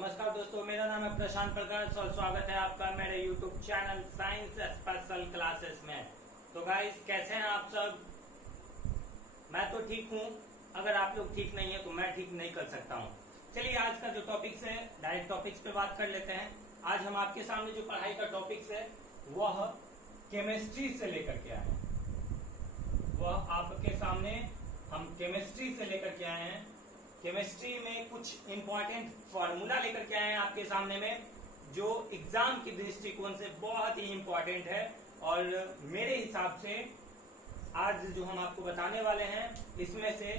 नमस्कार दोस्तों, मेरा नाम है प्रशांत प्रकाश और स्वागत है आपका मेरे YouTube channel science special classes में। तो गाइस, कैसे हैं आप सब? मैं तो ठीक हूं। अगर आप लोग ठीक नहीं है तो मैं ठीक नहीं कर सकता हूं। चलिए, आज का जो टॉपिक्स है डायरेक्ट टॉपिक्स पे बात कर लेते हैं। आज हम आपके सामने जो पढ़ाई का टॉपिक्स है वह केमिस्ट्री से लेकर के आए हैं। वह आपके सामने हम केमिस्ट्री से लेकर के आए हैं। केमिस्ट्री में कुछ इंपॉर्टेंट फॉर्मूला लेकर के आए हैं आपके सामने में, जो एग्जाम के दृष्टिकोण से बहुत ही इंपॉर्टेंट है। और मेरे हिसाब से आज जो हम आपको बताने वाले हैं इसमें से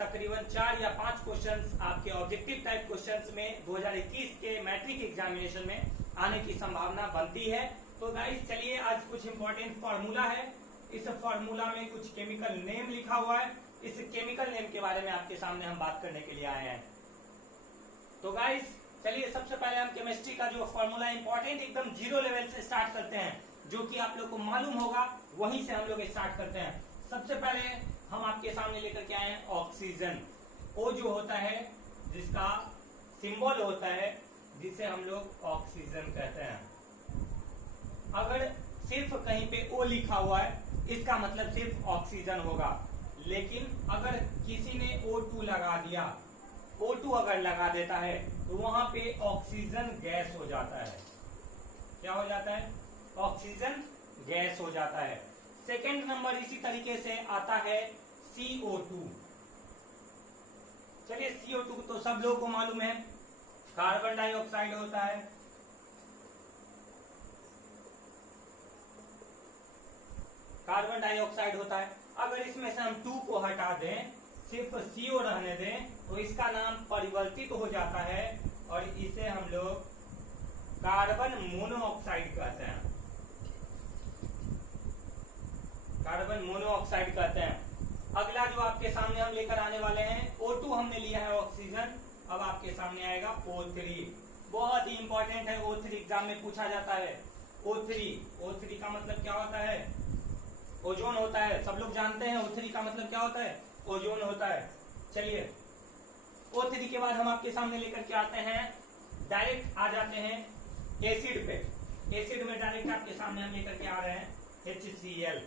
तकरीबन 4 या 5 क्वेश्चंस आपके ऑब्जेक्टिव टाइप क्वेश्चंस में 2021 के मैट्रिक एग्जामिनेशन में आने की संभावना बनती है। तो गाइस, चलिए, आज कुछ इंपॉर्टेंट फॉर्मूला है। इस फॉर्मूला में कुछ केमिकल नेम लिखा हुआ है। इस केमिकल नेम के बारे में आपके सामने हम बात करने के लिए आए हैं। तो गाइस, चलिए, सबसे पहले हम केमिस्ट्री का जो फॉर्मूला इंपॉर्टेंट एकदम 0 लेवल से स्टार्ट करते हैं, जो कि आप लोग को मालूम होगा, वहीं से हम लोग स्टार्ट करते हैं। सबसे पहले हम आपके सामने लेकर के आए हैं ऑक्सीजन। ओ जो होता है, जिसका सिंबल होता है, जिसे हम लोग ऑक्सीजन कहते हैं। अगर सिर्फ कहीं पे ओ लिखा हुआ है, इसका मतलब सिर्फ ऑक्सीजन होगा। लेकिन अगर किसी ने O2 लगा दिया, O2 अगर लगा देता है तो वहां पे ऑक्सीजन गैस हो जाता है। क्या हो जाता है? ऑक्सीजन गैस हो जाता है। सेकंड नंबर इसी तरीके से आता है CO2। चलिए, CO2 तो सब लोगों को मालूम है, कार्बन डाइऑक्साइड होता है। कार्बन डाइऑक्साइड होता है। अगर इसमें से हम 2 को हटा दें, सिर्फ CO रहने दें, तो इसका नाम परिवर्तित हो जाता है और इसे हम लोग कार्बन मोनोऑक्साइड कहते हैं। कार्बन मोनोऑक्साइड कहते हैं। अगला जो आपके सामने हम लेकर आने वाले हैं, O2 हमने लिया है ऑक्सीजन। अब आपके सामने आएगा O3। बहुत ही इंपॉर्टेंट है, O3 एग्जाम में पूछा जाता है। O3 का मतलब क्या होता है? ओजोन होता है। सब लोग जानते हैं O3 का मतलब क्या होता है? ओजोन होता है। चलिए, O3 के बाद हम आपके सामने लेकर के आते हैं, डायरेक्ट आ जाते हैं एसिड पे। एसिड में डायरेक्ट आपके सामने हम लेकर के आ रहे हैं HCl।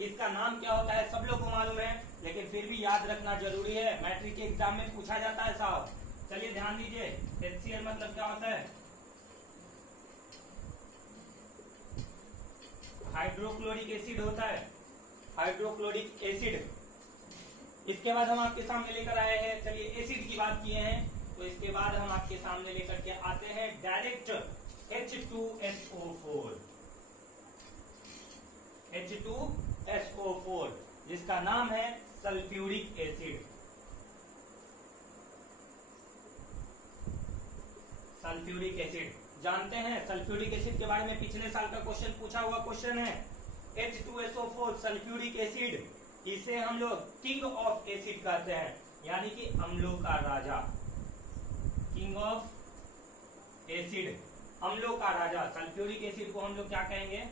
इसका नाम क्या होता है सब लोग को मालूम है, लेकिन फिर भी याद रखना जरूरी है, मैट्रिक के एग्जाम में पूछा जाता है साहब। चलिए, ध्यान दीजिए, HCl मतलब क्या होता है? हाइड्रोक्लोरिक एसिड होता है। Hydrochloric acid. इसके बाद हम आपके सामने लेकर आए हैं, चलिए एसिड की बात किए हैं, तो इसके बाद हम आपके सामने लेकर के आते हैं डायरेक्ट H2SO4। H2SO4, जिसका नाम है सल्फ्यूरिक एसिड। सल्फ्यूरिक एसिड जानते हैं? सल्फ्यूरिक एसिड के बारे में पिछले साल का क्वेश्चन पूछा हुआ क्वेश्चन है। H2SO4 सल्फ्यूरिक एसिड, इसे हम लोग किंग ऑफ एसिड कहते हैं, यानी कि अम्लों का राजा। किंग ऑफ एसिड, अम्लों का राजा। सल्फ्यूरिक एसिड को हम लोग क्या कहेंगे?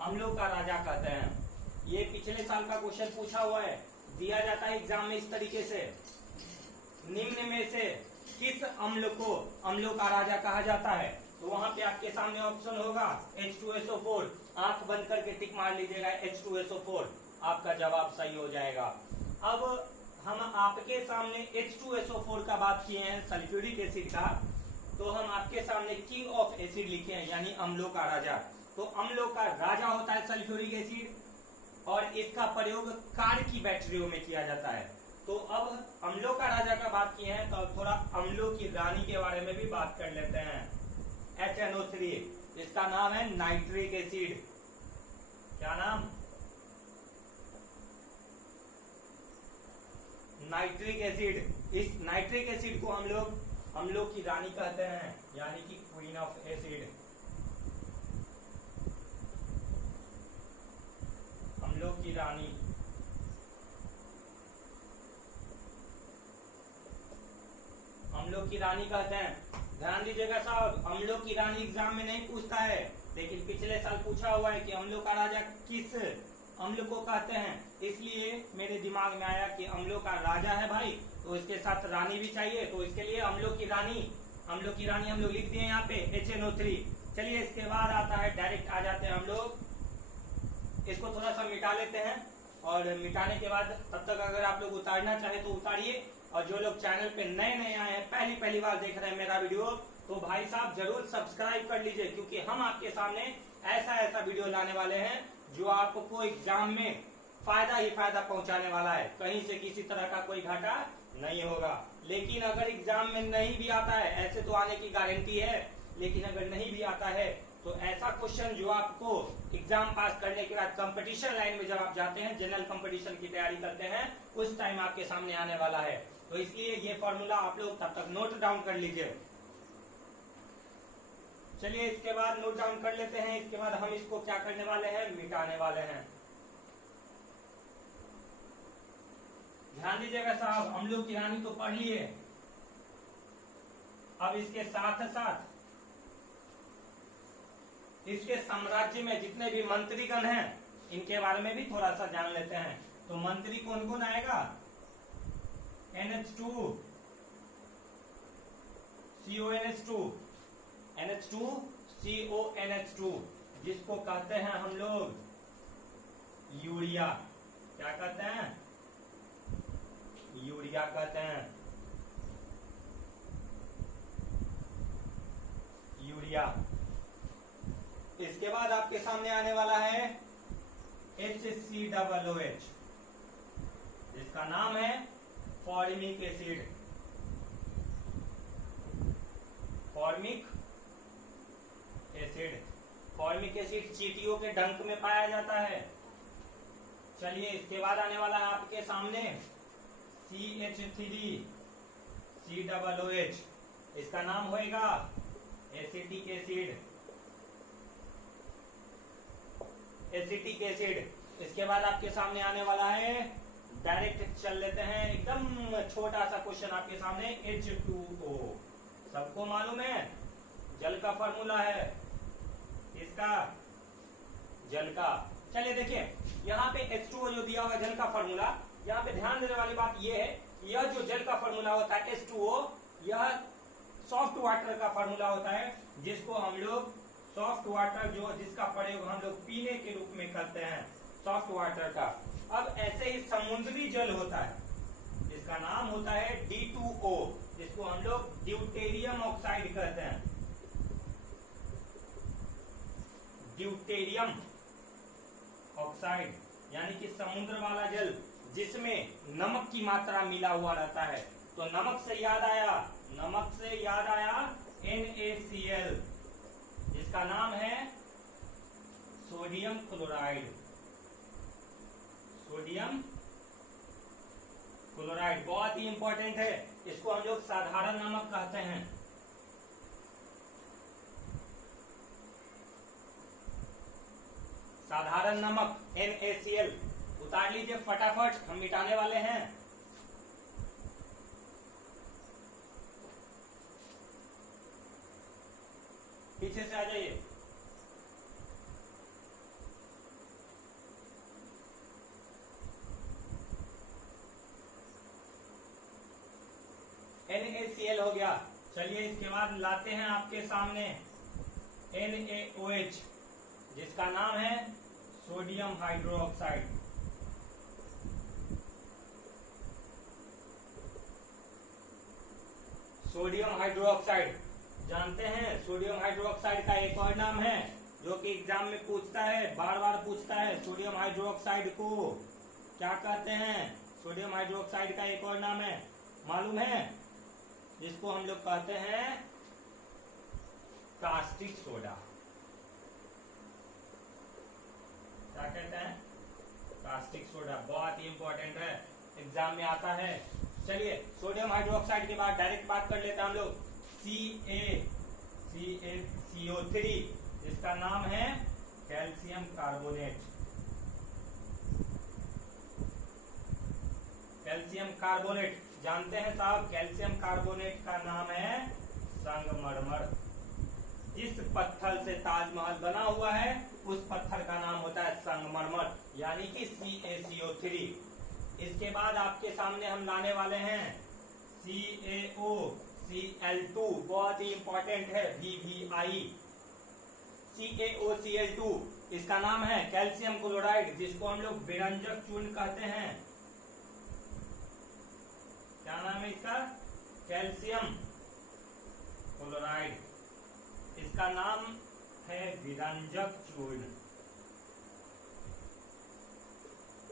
अम्लों का राजा कहते हैं। ये पिछले साल का क्वेश्चन पूछा हुआ है, दिया जाता है एग्जाम में इस तरीके से, निम्न में से किस अम्ल को अम्लों का राजा कहा जाता है? तो वहां पे आपके सामने ऑप्शन होगा H2SO4। आंख बंद करके टिक मार लीजिएगा, H2SO4 आपका जवाब सही हो जाएगा। अब हम आपके सामने H2SO4 का बात किए हैं, सल्फ्यूरिक एसिड का, तो हम आपके सामने किंग ऑफ एसिड लिखे हैं, यानी अम्लों का राजा। तो अम्लों का राजा होता है सल्फ्यूरिक एसिड, और इसका प्रयोग कार की बैटरियों में किया जाता है। तो अब अम्लों का राजा का बात किए हैं, तो थोड़ा अम्लों की रानी के बारे में भी बात कर लेते हैं। HNO3, इसका नाम है नाइट्रिक एसिड। क्या नाम? Nitric acid. इस नाइट्रिक एसिड को हम लोग अम्लों की रानी कहते हैं, यानी कि क्वीन ऑफ एसिड। अम्लों की रानी। अम्लों की रानी कहते हैं। ध्यान दीजिएगा साहब, अम्लों की रानी एग्जाम में नहीं पूछता है, लेकिन पिछले साल पूछा हुआ है कि अम्लों का राजा किस अम्ल को कहते हैं। इसलिए मेरे दिमाग में आया कि अम्लों का राजा है भाई, तो इसके साथ रानी भी चाहिए, तो इसके लिए अम्लों की रानी हम लोग लिख दिए यहाँ पे HNO3। चलिए इसके बाद आता है, डायरेक्ट आ जाते हैं हम लोग, इसको थोड़ा सा मिटा लेते हैं, और मिटाने के बाद तब तक अगर आप लोग उतारना चाहे तो उतारिए। और जो लोग चैनल पे नए नए आए हैं, पहली बार देख रहे हैं मेरा वीडियो, तो भाई साहब जरूर सब्सक्राइब कर लीजिए, क्योंकि हम आपके सामने ऐसा वीडियो लाने वाले हैं जो आपको एग्जाम में फायदा ही फायदा पहुंचाने वाला है। कहीं से किसी तरह का कोई घाटा नहीं होगा। लेकिन अगर एग्जाम में नहीं भी आता है, ऐसे तो आने की गारंटी है, लेकिन अगर नहीं भी आता है तो ऐसा क्वेश्चन जो आपको एग्जाम पास करने के बाद कंपटीशन लाइन में जब आप जाते हैं, जनरल कंपटीशन की तैयारी करते हैं, उस टाइम आपके सामने आने वाला है। तो इसलिए ये फॉर्मूला आप लोग तब तक नोट डाउन कर लीजिए। चलिए इसके बाद नोट डाउन कर लेते हैं। इसके बाद हम इसको क्या करने वाले हैं, मिटाने वाले हैं। ध्यान दीजिएगा साहब, अम्लों की रानी तो पढ़ लिए, अब इसके साथ साथ इसके साम्राज्य में जितने भी मंत्रीगण हैं, इनके बारे में भी थोड़ा सा जान लेते हैं। तो मंत्री कौन कौन आएगा, NH2 CONH2 NH2 CONH2, जिसको कहते हैं हम लोग यूरिया। क्या कहते हैं, यूरिया कहते हैं, यूरिया। इसके बाद आपके सामने आने वाला है HCOOH, जिसका नाम है formic acid. Formic acid, formic acid चींटियों के डंक में पाया जाता है। चलिए इसके बाद आने वाला है आपके सामने CH3COOH, इसका नाम होएगा एसिटिक एसिड। Acetic acid. इसके बाद आपके सामने आने वाला है, डायरेक्ट चल लेते हैं, एकदम छोटा सा क्वेश्चन आपके सामने, H2O। सबको मालूम है जल का फॉर्मूला है, इसका जल का। चलिए देखिए यहाँ पे H2O जो दिया हुआ जल का फॉर्मूला, यहाँ पे ध्यान देने वाली बात यह है, यह जो जल का फॉर्मूला होता है H2O, यह सॉफ्ट वाटर का फॉर्मूला होता है, जिसको हम लोग सॉफ्ट वाटर जो जिसका प्रयोग हम लोग पीने के रूप में करते हैं, सॉफ्ट वाटर का। अब ऐसे ही समुद्री जल होता है, जिसका नाम होता है D2O, जिसको हम लोग ड्यूटेरियम ऑक्साइड कहते हैं। ड्यूटेरियम ऑक्साइड यानी कि समुद्र वाला जल जिसमें नमक की मात्रा मिला हुआ रहता है। तो नमक से याद आया NaCl, जिसका नाम है सोडियम क्लोराइड। सोडियम क्लोराइड बहुत ही इंपॉर्टेंट है, इसको हम लोग साधारण नमक कहते हैं। साधारण नमक NaCl उतार लीजिए फटाफट, हम मिटाने वाले हैं। पीछे से आ जाइए। NaCl हो गया। चलिए इसके बाद लाते हैं आपके सामने NaOH, जिसका नाम है सोडियम हाइड्रोक्साइड। सोडियम हाइड्रोक्साइड जानते हैं, सोडियम हाइड्रोक्साइड का एक और नाम है जो कि एग्जाम में पूछता है, बार बार पूछता है। सोडियम हाइड्रोक्साइड को क्या कहते हैं, सोडियम हाइड्रोक्साइड का एक और नाम है, मालूम है, जिसको हम लोग कहते हैं कास्टिक सोडा। क्या कहते हैं, कास्टिक सोडा। बहुत ही इंपॉर्टेंट है, एग्जाम में आता है। चलिए सोडियम हाइड्रोक्साइड के बाद डायरेक्ट बात कर लेते हैं हम लोग CaCO3, जिसका नाम है कैल्शियम कार्बोनेट। कैल्शियम कार्बोनेट जानते हैं साहब, कैल्शियम कार्बोनेट का नाम है संगमरमर। जिस पत्थर से ताजमहल बना हुआ है उस पत्थर का नाम होता है संगमरमर। यानी कि CaCO3। इसके बाद आपके सामने हम लाने वाले हैं CaOCl2, बहुत ही इंपॉर्टेंट है, VVI। CaOCl2 इसका नाम है कैल्शियम क्लोराइड, जिसको हम लोग विरंजक चूर्ण कहते हैं। क्या नाम है इसका? Calcium chloride. इसका नाम है विरंजक चूर्ण।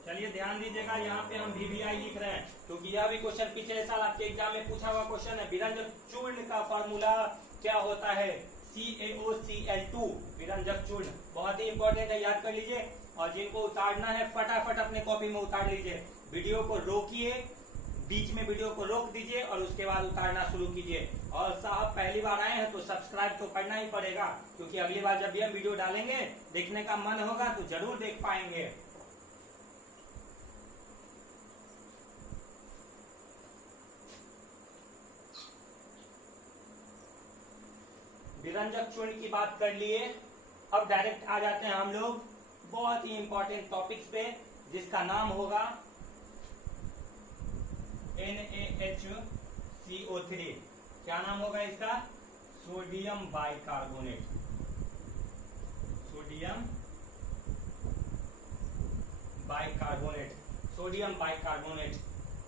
चलिए ध्यान दीजिएगा, यहाँ पे हम VVI लिख रहे हैं क्योंकि यह भी क्वेश्चन पिछले साल आपके एग्जाम में पूछा हुआ क्वेश्चन है। विरंजक चूर्ण का फॉर्मूला क्या होता है? CaOCl2 विरंजक चूर्ण, बहुत ही इंपॉर्टेंट है, याद कर लीजिए। और जिनको उतारना है फटाफट अपने कॉपी में उतार लीजिए। वीडियो को रोकिए, बीच में वीडियो को रोक दीजिए और उसके बाद उतारना शुरू कीजिए। और साहब पहली बार आए हैं तो सब्सक्राइब तो करना ही पड़ेगा, क्योंकि अगली बार जब भी हम वीडियो डालेंगे देखने का मन होगा तो जरूर देख पाएंगे। विरंजक चूर्ण की बात कर लिए, अब डायरेक्ट आ जाते हैं हम लोग बहुत ही इंपॉर्टेंट टॉपिक्स पे, जिसका नाम होगा NaHCO3। क्या नाम होगा इसका? Sodium bicarbonate. Sodium bicarbonate, sodium bicarbonate.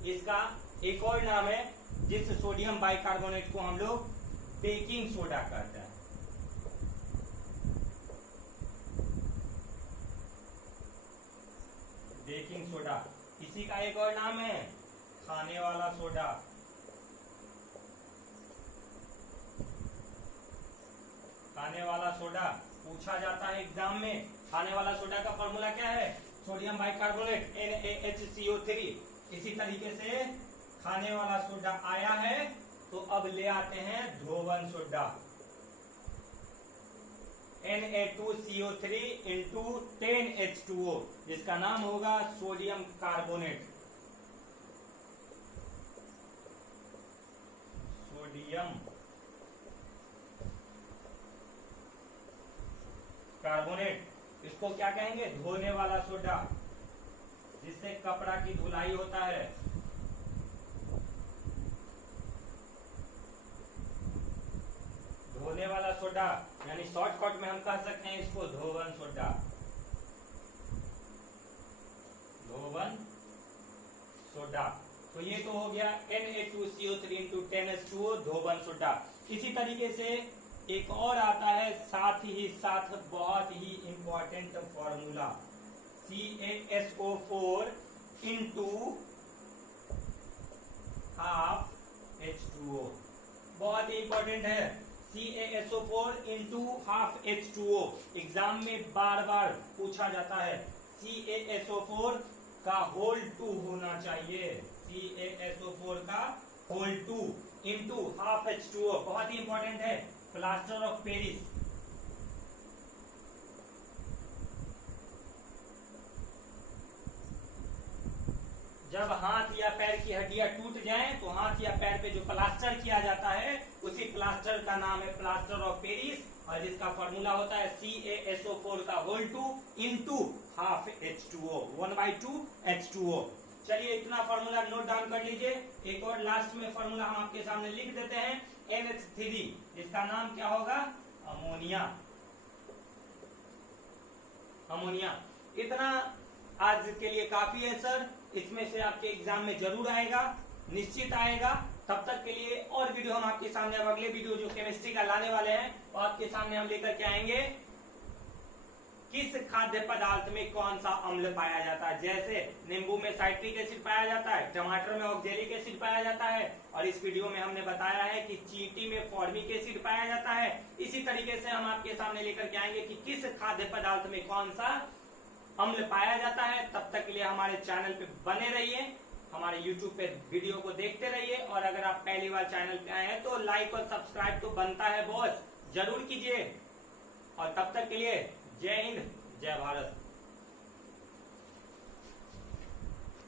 इसका एक और नाम है, जिस सोडियम बाइकार्बोनेट को हम लोग बेकिंग सोडा कहते हैं। बेकिंग सोडा, इसी का एक और नाम है खाने वाला सोडा। खाने वाला सोडा पूछा जाता है एग्जाम में। खाने वाला सोडा का फॉर्मूला क्या है? Sodium bicarbonate NaHCO3। इसी तरीके से खाने वाला सोडा आया है, तो अब ले आते हैं धोवन सोडा, Na2CO3 इंटू 10H2O, जिसका नाम होगा सोडियम कार्बोनेट। सोडियम कार्बोनेट, इसको क्या कहेंगे? धोने वाला सोडा, जिससे कपड़ा की धुलाई होता है। धोने वाला सोडा, यानी शॉर्टकट में हम कह सकते हैं इसको धोवन सोडा। धोवन सोडा, तो ये तो हो गया Na2CO3 इंटू 10H2O, धोवन सोडा। इसी तरीके से एक और आता है साथ ही साथ बहुत ही important formula, CaSO4 into half H2O, बहुत ही इंपॉर्टेंट है। CaSO4 into half H2O exam में बार बार पूछा जाता है। CaSO4 का होल 2 होना चाहिए, CaSO4 का होल 2 इंटू हाफ H2O, बहुत ही इंपॉर्टेंट है। प्लास्टर ऑफ पेरिस, जब हाथ या पैर की हड्डियां टूट जाएं तो हाथ या पैर पे जो प्लास्टर किया जाता है उसी प्लास्टर का नाम है प्लास्टर ऑफ पेरिस, और जिसका फॉर्मूला होता है CaSO4 का whole 2 into half H2O, 1/2 H2O। चलिए इतना फॉर्मूला नोट डाउन कर लीजिए। एक और लास्ट में फॉर्मूला हम आपके सामने लिख देते हैं, NH3, इसका नाम क्या होगा? अमोनिया। अमोनिया। इतना आज के लिए काफी है सर, इसमें से आपके एग्जाम में जरूर आएगा, निश्चित आएगा। तब तक के लिए और वीडियो हम आपके सामने, अब अगले वीडियो जो केमिस्ट्री का लाने वाले हैं वो आपके सामने हम लेकर के आएंगे। किस खाद्य पदार्थ में कौन सा अम्ल पाया जाता है? जैसे नींबू में साइट्रिक एसिड पाया जाता है, टमाटर में ऑक्जेलिक एसिड पाया जाता है, और इस वीडियो में हमने बताया है कि चींटी में फॉर्मिक एसिड पाया जाता है। इसी तरीके से हम आपके सामने लेकर के आएंगे कि किस खाद्य पदार्थ में कौन सा अम्ल पाया जाता है। तब तक के लिए हमारे चैनल पे बने रहिए, हमारे YouTube पे वीडियो को देखते रहिए, और अगर आप पहली बार चैनल पे आए हैं तो लाइक और सब्सक्राइब तो बनता है बॉस, जरूर कीजिए। और तब तक के लिए जय हिंद, जय भारत।